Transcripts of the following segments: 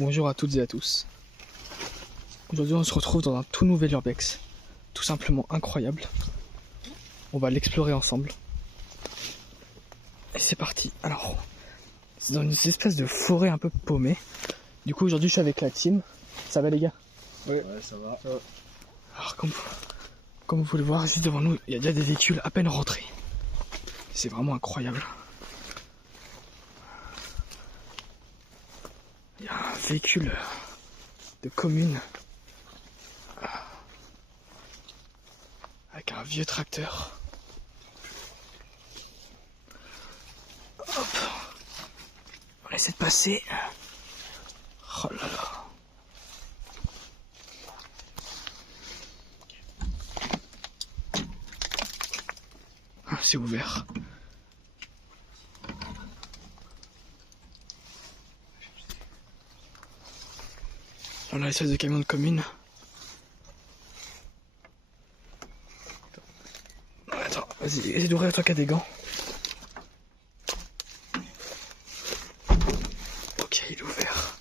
Bonjour à toutes et à tous. Aujourd'hui on se retrouve dans un tout nouvel urbex, tout simplement incroyable. On va l'explorer ensemble. Et c'est parti. Alors, c'est dans une espèce de forêt un peu paumée. Du coup aujourd'hui je suis avec la team. Ça va les gars? Ouais, ça va. Alors comme vous pouvez le voir, juste devant nous, il y a déjà des véhicules à peine rentrés. C'est vraiment incroyable. Il y a un véhicule de commune avec un vieux tracteur. Hop. On essaie de passer. Oh là là. Ah, c'est ouvert. On a l'espèce de camion de commune. Attends, vas-y, essaie d'ouvrir toi qui as des gants. Ok, il est ouvert.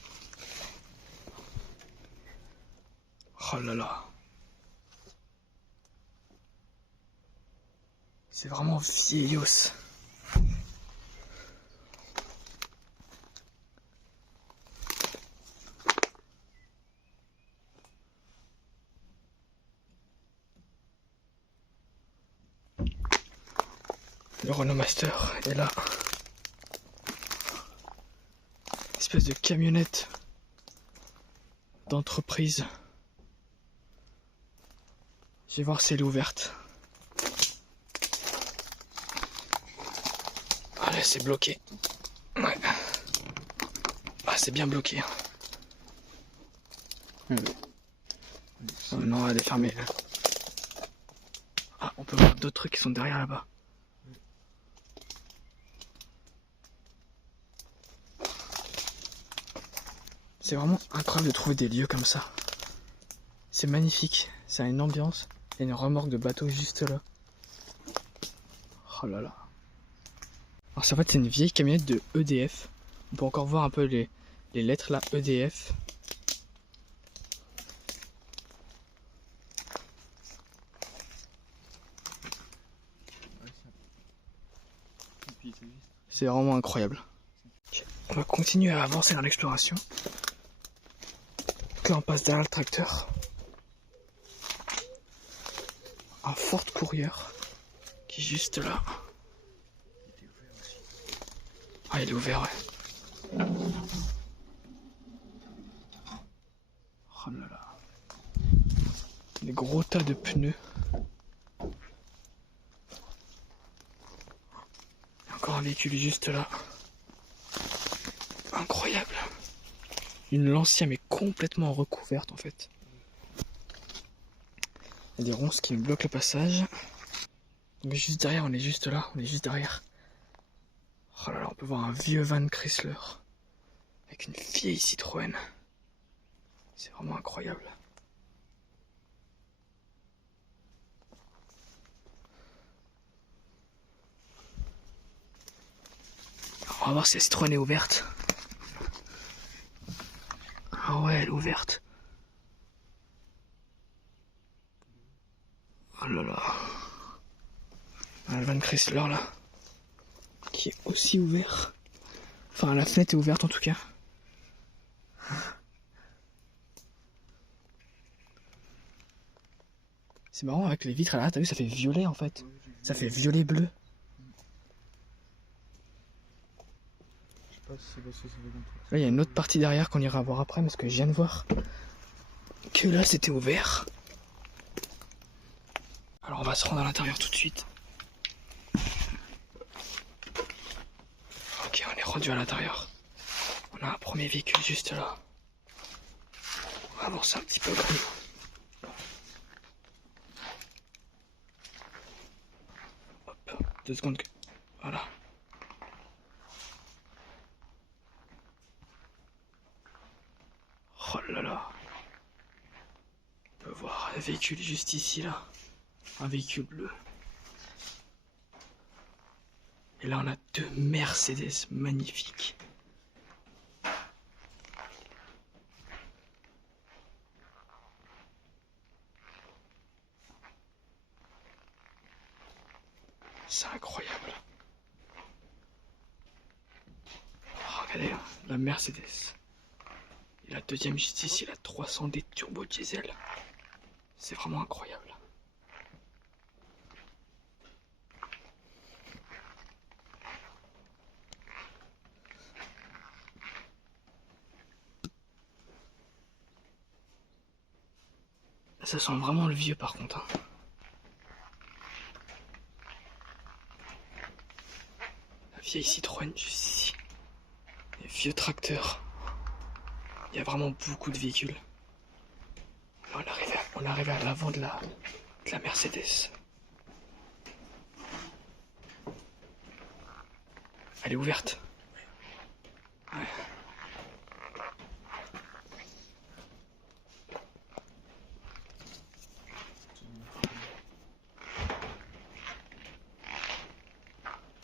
Oh là là. C'est vraiment vieillos. Le Renault Master est là. Espèce de camionnette d'entreprise. Je vais voir si elle est ouverte. Allez, c'est bloqué. Ouais. Ah, c'est bien bloqué. Oh, non, elle est fermée. Ah, on peut voir d'autres trucs qui sont derrière là-bas. C'est vraiment incroyable de trouver des lieux comme ça. C'est magnifique, ça a une ambiance. Il y a une remorque de bateau juste là. Oh là là. Alors en fait c'est une vieille camionnette de EDF. On peut encore voir un peu les lettres là, EDF. C'est vraiment incroyable. On va continuer à avancer dans l'exploration. Donc là on passe derrière le tracteur. Un Ford Courier qui est juste là. Ah, il est ouvert, ouais. Oh là là. Des gros tas de pneus. Il y a encore un véhicule juste là. Incroyable. Une Lancia mais complètement recouverte en fait. Il y a des ronces qui me bloquent le passage. Donc juste derrière, on est juste là, on est juste derrière. Oh là là, on peut voir un vieux van Chrysler avec une vieille Citroën. C'est vraiment incroyable. On va voir si la Citroën est ouverte. Ah ouais, elle est ouverte. Oh là là. Le van Chrysler là, qui est aussi ouvert. Enfin, la fenêtre est ouverte en tout cas. C'est marrant avec les vitres à l'arrière, t'as vu, ça fait violet en fait. Ça fait violet bleu. Là, il y a une autre partie derrière qu'on ira voir après parce que je viens de voir que là c'était ouvert. Alors on va se rendre à l'intérieur tout de suite. Ok, on est rendu à l'intérieur. On a un premier véhicule juste là. On va avancer un petit peu quand même. Hop, 2 secondes. Voilà. Oh là là. On peut voir un véhicule juste ici là. Un véhicule bleu. Et là on a 2 Mercedes magnifiques. incroyable. Oh, regardez, la Mercedes. Et la deuxième juste ici, la 300D turbo diesel. C'est vraiment incroyable. Ça sent vraiment le vieux par contre. La vieille Citroën juste ici. Les vieux tracteurs. Il y a vraiment beaucoup de véhicules. Là, on est arrivé à l'avant de la Mercedes. Elle est ouverte. Ouais.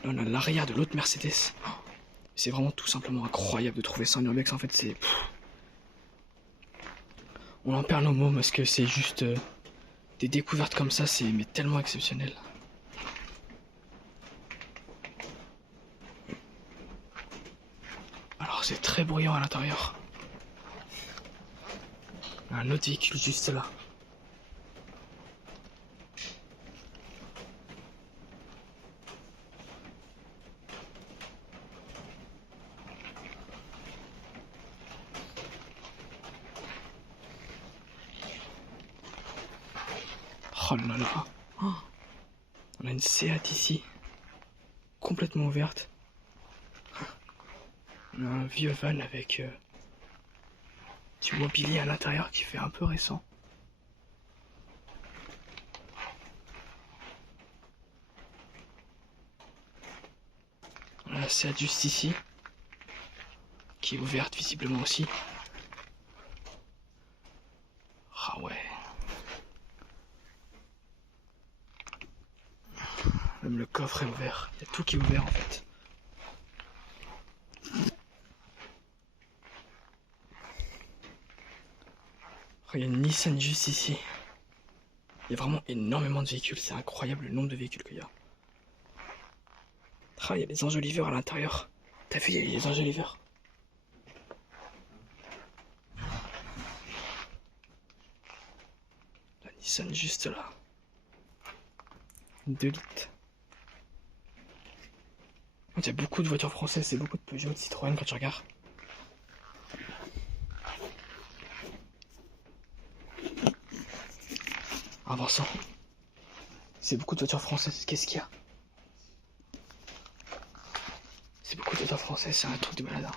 Là, on a l'arrière de l'autre Mercedes. C'est vraiment tout simplement incroyable de trouver ça en urbex. En fait, c'est... On en perd nos mots parce que c'est juste... des découvertes comme ça, c'est mais tellement exceptionnel. Alors, c'est très bruyant à l'intérieur. Un autre véhicule juste là. Oh là là. Oh. On a une Seat ici. Complètement ouverte. On a un vieux van avec du mobilier à l'intérieur qui fait un peu récent. On a la Seat juste ici. Qui est ouverte visiblement aussi. Ah ouais. Même le coffre est ouvert. Il y a tout qui est ouvert en fait. Il y a une Nissan juste ici. Il y a vraiment énormément de véhicules. C'est incroyable le nombre de véhicules qu'il y a. Ah, il y a des enjoliveurs à l'intérieur. T'as vu, il y a des enjoliveurs. La Nissan juste là. 2 litres. Il y a beaucoup de voitures françaises et beaucoup de Peugeot, de Citroën quand tu regardes. Ah Vincent, c'est beaucoup de voitures françaises, qu'est-ce qu'il y a? C'est beaucoup de voitures françaises, c'est un truc de malade.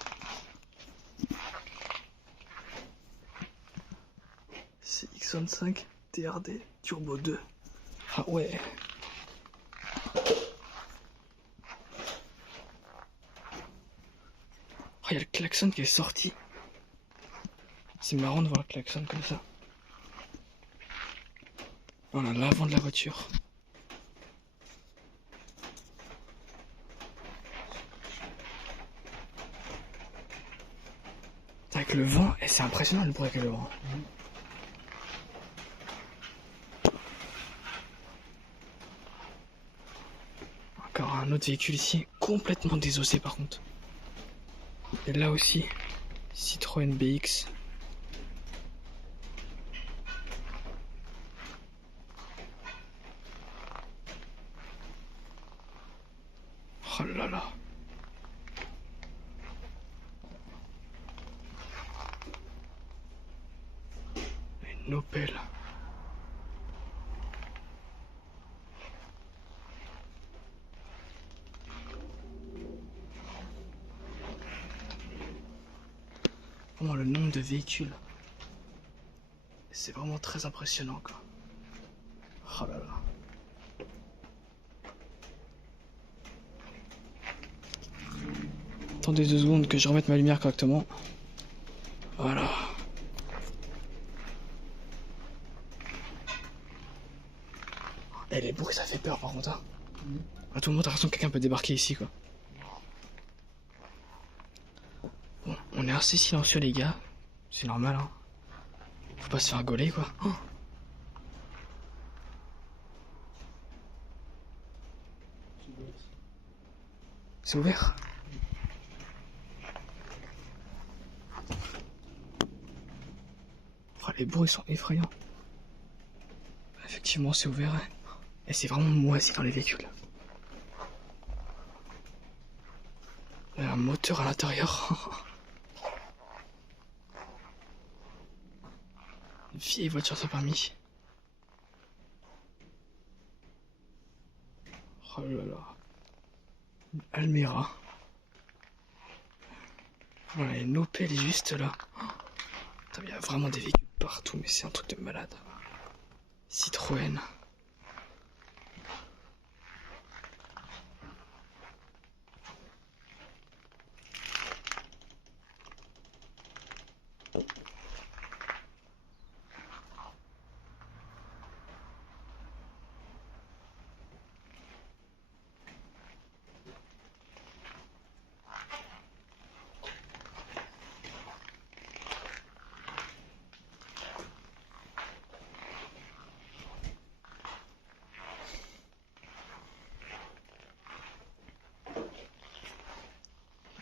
C'est X25 TRD Turbo 2. Ah ouais. Oh, il y a le klaxon qui est sorti. C'est marrant de voir le klaxon comme ça. On a l'avant de la voiture. Avec le vent, et c'est impressionnant le bruit avec le vent. Encore un autre véhicule ici, complètement désossé par contre. Et là aussi, Citroën BX. Oh là là. Une Opel. Vraiment le nombre de véhicules. C'est vraiment très impressionnant quoi. Oh là là. Attendez 2 secondes que je remette ma lumière correctement. Voilà. Eh les bruits ça fait peur par contre hein. À tout moment t'as l'impression que quelqu'un peut débarquer ici quoi. Bon, on est assez silencieux les gars. C'est normal hein. Faut pas se faire gauler quoi. Oh. C'est ouvert. Oh, les bruits sont effrayants. Effectivement, c'est ouvert. Hein. Et c'est vraiment moisi dans les véhicules. Il y a un moteur à l'intérieur. Une vieille voiture sans permis. Oh là là. Une Almera. Voilà, une Opel juste là. Putain, il y a vraiment des véhicules partout, mais c'est un truc de malade. Citroën.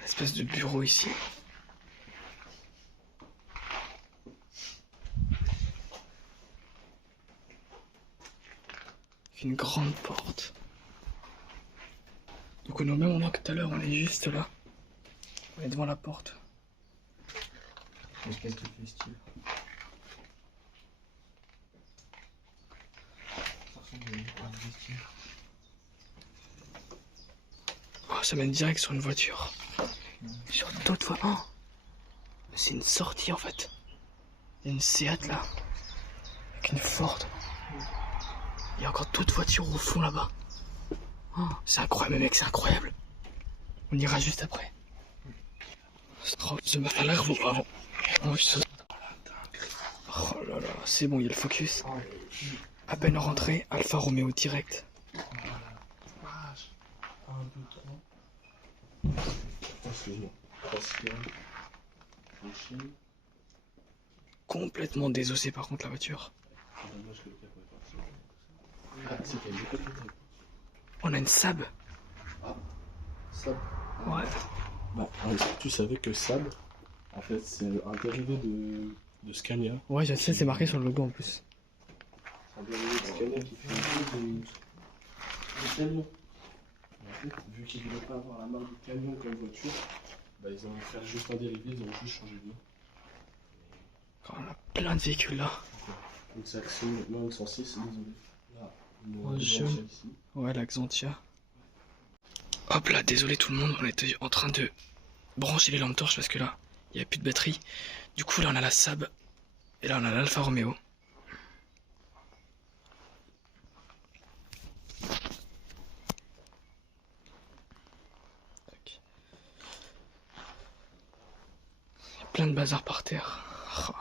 Espèce de bureau ici. Une grande porte. Donc on est au même endroit que tout à l'heure, on est juste là. On est devant la porte. Qu'est-ce qui fait style? Ça ressemble à un vestiaire. Oh, ça mène direct sur une voiture. Sur d'autres voies. Oh, c'est une sortie en fait. Il y a une Seat là. Avec une Ford. Il y a encore d'autres voitures au fond là-bas. Oh, c'est incroyable mec, c'est incroyable. On ira juste après. Je me fais l'air vous avant. Oh là là, c'est bon, il y a le focus. À peine rentré, Alfa Romeo direct. 1, 2, 3. Excuse-moi. 3 cylindres. Les chaînes. Complètement désossé par contre la voiture. C'est dommage que le capot est parti. Ah, c'était une petite. On a une Saab. Saab. Ouais. Bah, est-ce que tu savais que Saab, en fait, c'est un dérivé de Scania. Ouais, je sais, c'est marqué sur le logo en plus. C'est un dérivé de Scania qui fait un peu de camion. En fait, vu qu'ils ne voulaient pas avoir la marque du camion comme voiture, bah, ils ont fait juste un dérivé, ils ont juste changé de nom. On a plein de véhicules là. Donc c'est Axon, non, 106, désolé. Là, Oh, jaune. ici. Ouais, la Xantia. Hop là, désolé tout le monde, on était en train de brancher les lampes torches parce que là, il n'y avait plus de batterie. Du coup, là, on a la Saab et là, on a l'Alfa Romeo. Tac. Il y a plein de bazar par terre. Oh.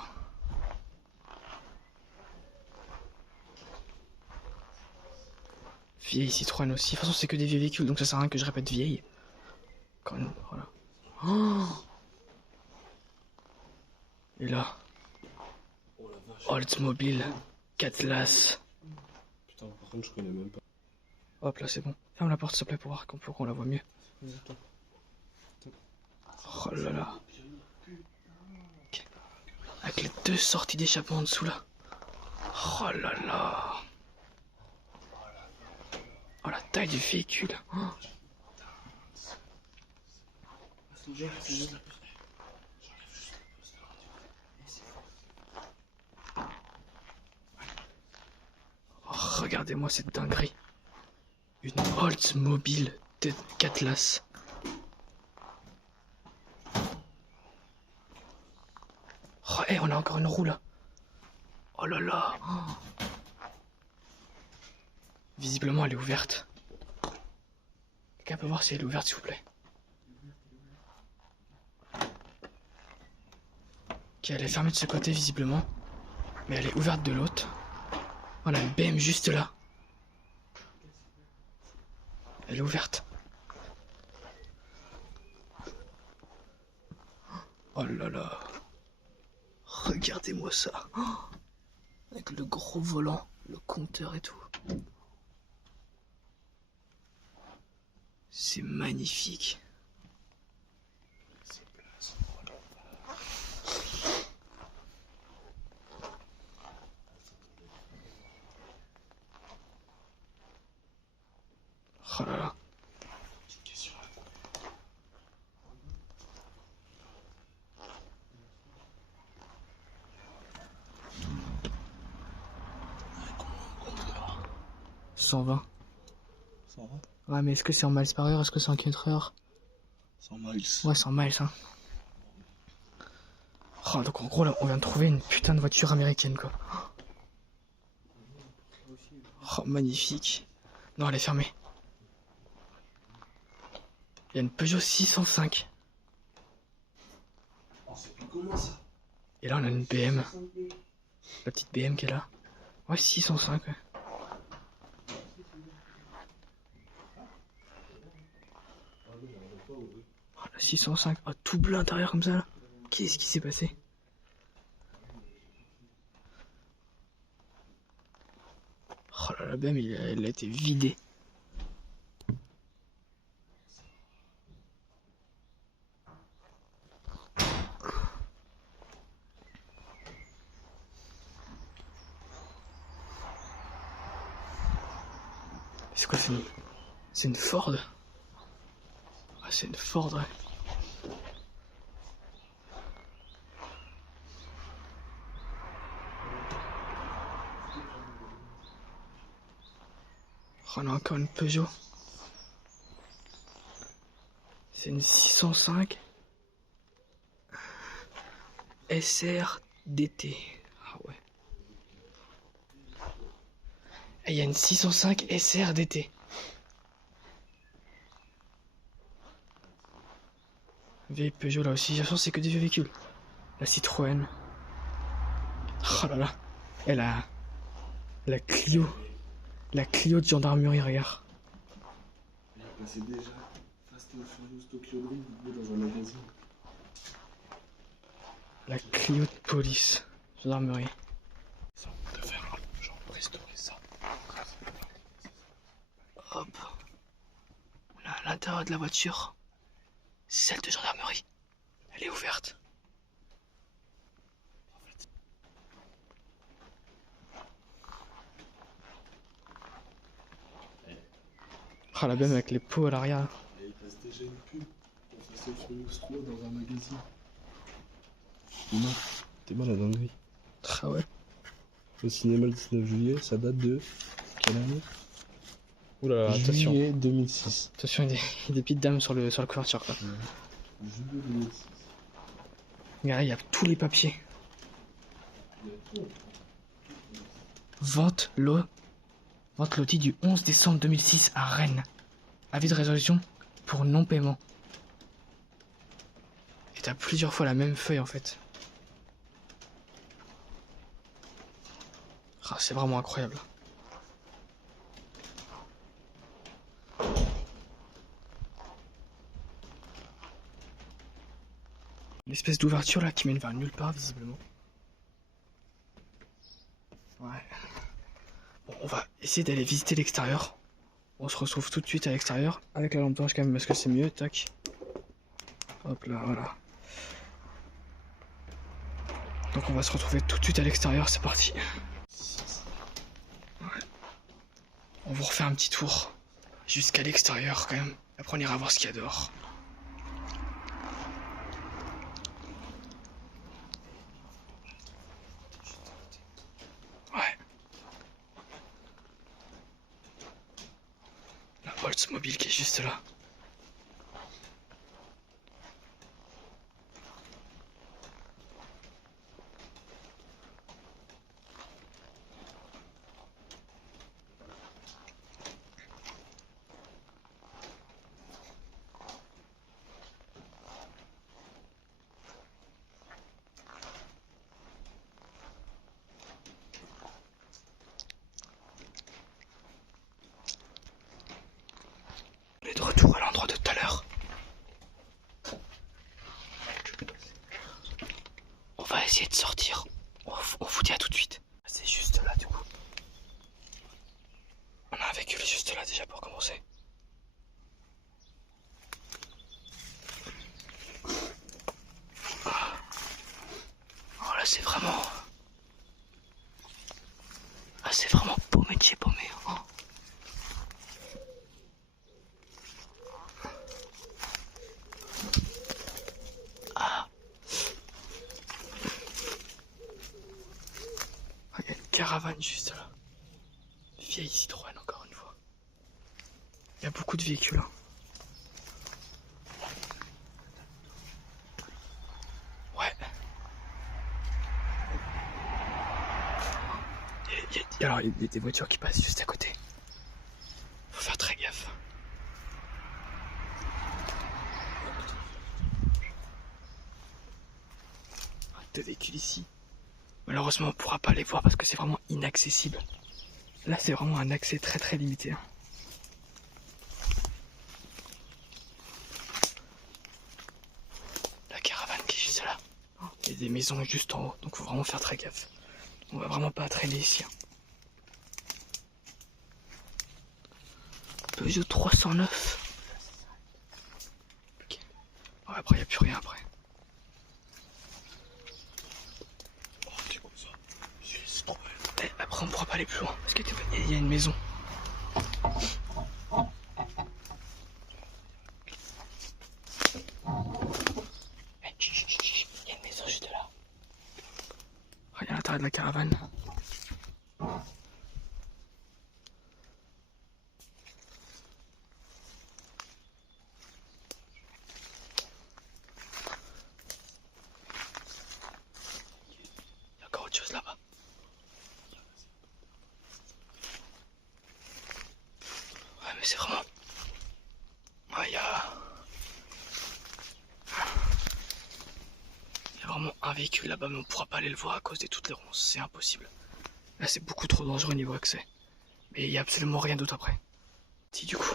Vieille Citroën aussi. De toute façon, c'est que des vieux véhicules, donc ça sert à rien que je répète vieille. Quand même, voilà. Oh, et là, Oh la vache. Oldsmobile, Cutlass. Putain, par contre, je connais même pas. Hop là, c'est bon. Ferme la porte, s'il te plaît, pour voir qu'on la voit mieux. Oh là là. Avec les deux sorties d'échappement en dessous là. Oh là là. Oh la taille du véhicule. Oh. Oh, regardez-moi cette dinguerie. Une Oldsmobile de Cutlass. Oh, hey, on a encore une roue là. Oh là là. Oh. Visiblement, elle est ouverte. Quelqu'un peut voir si elle est ouverte, s'il vous plaît. Ok, elle est fermée de ce côté, visiblement. Mais elle est ouverte de l'autre. Voilà, une BM juste là. Elle est ouverte. Oh là là. Regardez-moi ça. Oh, avec le gros volant, le compteur et tout. C'est magnifique. Oh là là. Petite question. Combien 120. 120. Ouais, mais est-ce que c'est en miles par heure? Est-ce que c'est en km/h? 100 miles. Ouais, 100 miles, hein. Oh, donc en gros, là, on vient de trouver une putain de voiture américaine, quoi. Oh, magnifique. Non, elle est fermée. Il y a une Peugeot 605. On sait plus comment ça. Et là, on a une BM. La petite BM qui est là. Ouais, 605, ouais. Oh, la 605. Oh, tout bleu intérieur comme ça, là. Qu'est-ce qui s'est passé? Oh là, la BM, elle a été vidée. C'est quoi, c'est une Ford? Ah, c'est une Ford, ouais. Oh, on a encore une Peugeot. C'est une 605 SR DT. Ah ouais. Et il y a une 605 SR DT. Vieille Peugeot là aussi. De toute façon, c'est que des vieux véhicules. La Citroën. Oh là là. Elle a la Clio. La Clio de gendarmerie, regarde. Il est passé déjà Fast and Furious Tokyo Drift dans un magazine. La Clio de police. Gendarmerie. Ça, on peut faire un genre restaurer ça. Hop. On a à l'intérieur de la voiture. Celle de gendarmerie. Elle est ouverte. Ah, la BM avec les pots à l'arrière. Et il passe déjà une pub pour Fast and Furious 3 dans un magazine. T'es mal la dinguerie. Ah ouais. Au cinéma le 19 juillet, ça date de quelle année? Oula, attention. Juillet 2006. Attention, il y a des petites dames sur la couverture, quoi. Juillet 2006. Regarde, il y a tous les papiers. Vente loti du 11 décembre 2006 à Rennes. Avis de résolution pour non-paiement. Et t'as plusieurs fois la même feuille en fait. Ah, c'est vraiment incroyable. L'espèce d'ouverture là qui mène vers nulle part visiblement. Ouais. Bon, on va essayer d'aller visiter l'extérieur. On se retrouve tout de suite à l'extérieur. Avec la lampe torche quand même parce que c'est mieux. Tac. Hop là, voilà. Donc on va se retrouver tout de suite à l'extérieur. C'est parti. Ouais. On vous refait un petit tour. Jusqu'à l'extérieur quand même. Après on ira voir ce qu'il y a dehors. Oldsmobile qui est juste là. On est de retour à l'endroit de tout à l'heure. On va essayer de sortir. On vous dit à tout de suite. C'est juste là du coup. On a un véhicule juste là déjà pour commencer. c'est vraiment... Ah, c'est vraiment paumé de chez paumé. Hein. Ah. Il y a une caravane juste là. Vieille Citroën encore une fois. Il y a beaucoup de véhicules. Hein. Ouais. Alors il y a des voitures qui passent juste à côté. Faut faire très gaffe. Deux véhicules ici. Malheureusement on pourra pas les voir parce que c'est vraiment inaccessible. Là c'est vraiment un accès très très limité. Hein. La caravane qui est juste là. Il y a des maisons juste en haut, donc faut vraiment faire très gaffe. On va vraiment pas traîner ici. Hein. Peugeot 309. Okay. Ouais, après il n'y a plus rien après. Oh, c'est comme ça. C'est trop belle. Après on pourra pas aller plus loin parce qu'il y a une maison. Il y a une maison juste là. Regarde à l'intérieur de la caravane. Autre chose là-bas. Ouais mais c'est vraiment... Ouais, il y a vraiment un véhicule là-bas mais on pourra pas aller le voir à cause de toutes les ronces, c'est impossible. Là c'est beaucoup trop dangereux niveau accès. Mais il y a absolument rien d'autre après. Si du coup,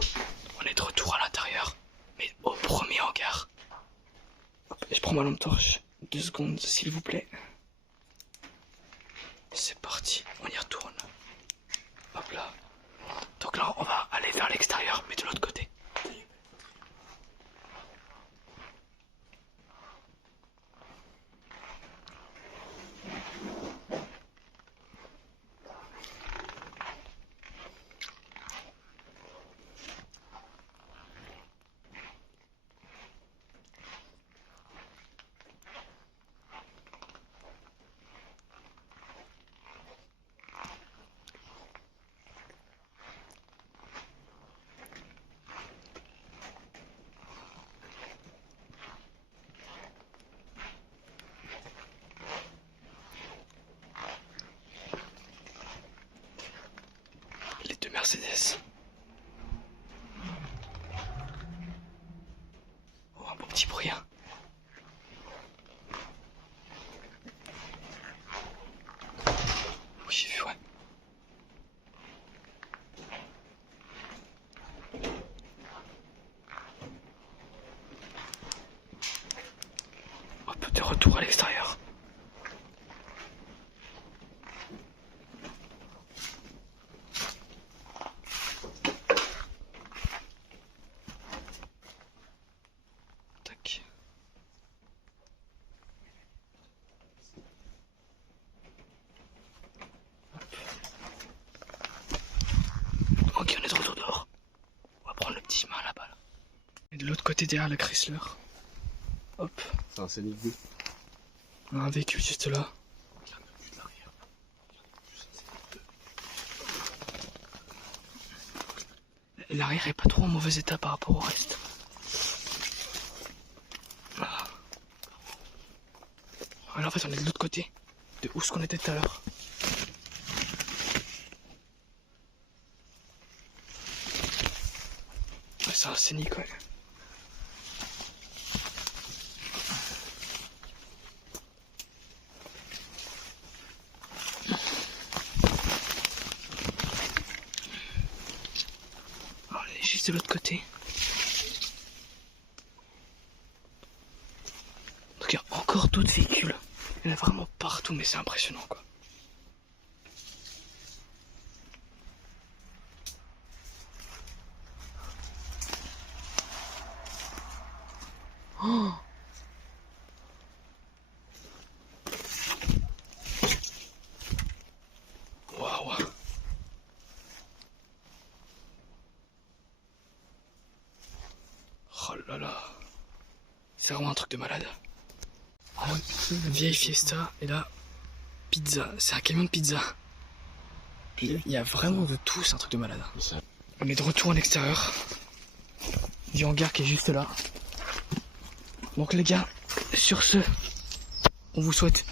on est de retour à l'intérieur, mais au premier hangar. Hop, je prends ma lampe torche, 2 secondes s'il vous plaît. C'est parti, on y retourne. Hop là. Donc là, on va aller vers l'extérieur, mais de l'autre côté. Les 2 Mercedes. Oh, un beau petit bruit, hein. Oui, j'ai vu, ouais. Hop, de retour à l'extérieur. Tac. Ok, on est de retour dehors. On va prendre le petit chemin là-bas. Là. Et de l'autre côté derrière la Chrysler. Hop. C'est un Scénic 2. On a un véhicule juste là. Regarde le but de l'arrière. L'arrière est pas trop en mauvais état par rapport au reste. Voilà. Alors en fait on est de l'autre côté. De où ce qu'on était tout à l'heure. Ouais, c'est un Scénic, ouais. Alors, on est juste de l'autre côté. Donc il y a encore d'autres véhicules. Il y en a vraiment partout, mais c'est impressionnant quoi. Oh, là là. C'est vraiment un truc de malade. Ah, putain, Vieille Fiesta, et là, pizza. C'est un camion de pizza. Il y a vraiment de tout, c'est un truc de malade. On est de retour en extérieur du hangar qui est juste là. Donc les gars, sur ce, on vous souhaite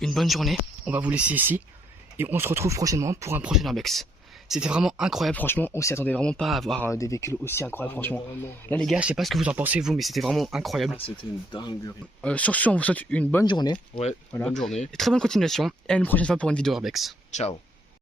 une bonne journée. On va vous laisser ici et on se retrouve prochainement pour un prochain Urbex. C'était vraiment incroyable, franchement. On s'y attendait vraiment pas à avoir des véhicules aussi incroyables, franchement. Là les gars, je sais pas ce que vous en pensez vous, mais c'était vraiment incroyable. C'était une dinguerie. Sur ce, on vous souhaite une bonne journée. Ouais, Voilà. bonne journée. Et très bonne continuation. Et à une prochaine fois pour une vidéo Urbex. Ciao.